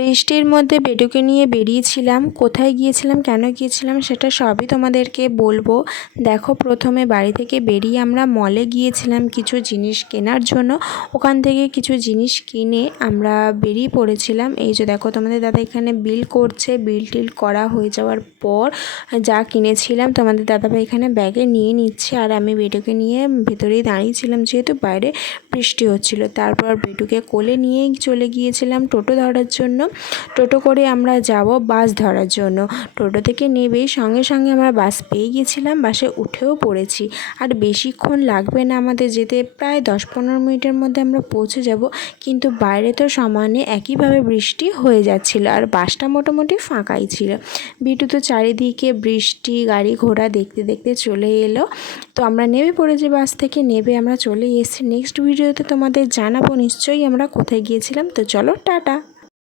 বৃষ্টির মধ্যে বেটুকে নিয়ে বেরিয়েছিলাম। কোথায় গিয়েছিলাম, কেন গিয়েছিলাম সেটা সবই তোমাদেরকে বলবো। দেখো, প্রথমে বাড়ি থেকে বেরিয়ে আমরা মলে গিয়েছিলাম কিছু জিনিস কেনার জন্য। ওখান থেকে কিছু জিনিস কিনে আমরা বেরিয়ে পড়েছিলাম। এই যে দেখো, তোমাদের দাদা এখানে বিল করছে। বিল টিল করা হয়ে যাওয়ার পর যা কিনেছিলাম তোমাদের দাদাভাই এখানে ব্যাগে নিয়ে নিচ্ছে, আর আমি বেটুকে নিয়ে ভেতরেই দাঁড়িয়েছিলাম যেহেতু বাইরে বৃষ্টি হচ্ছিল। তারপর বেটুকে কোলে নিয়েই চলে গিয়েছিলাম টোটো ধরার জন্য। টোটো করে আমরা যাব বাস ধরার জন্য। টোটো থেকে নেবেই সঙ্গে সঙ্গে আমরা বাস পেয়ে গিয়েছিলাম, বাসে উঠেও পড়েছি। আর বেশিক্ষণ লাগবে না আমাদের যেতে, প্রায় 10-15 মিনিটের মধ্যে আমরা পৌঁছে যাব। কিন্তু বাইরে তো সমানে একইভাবে বৃষ্টি হয়ে যাচ্ছিল, আর বাসটা মোটামুটি ফাঁকাই ছিল। বিটু তো চারিদিকে বৃষ্টি গাড়ি ঘোড়া দেখতে দেখতে চলে এলো। তো আমরা নেমে পড়েছি, বাস থেকে নেমে আমরা চলে এসেছি। নেক্সট ভিডিওতে তোমাদের জানাবো নিশ্চয়ই আমরা কোথায় গিয়েছিলাম। তো চলো, টাটা।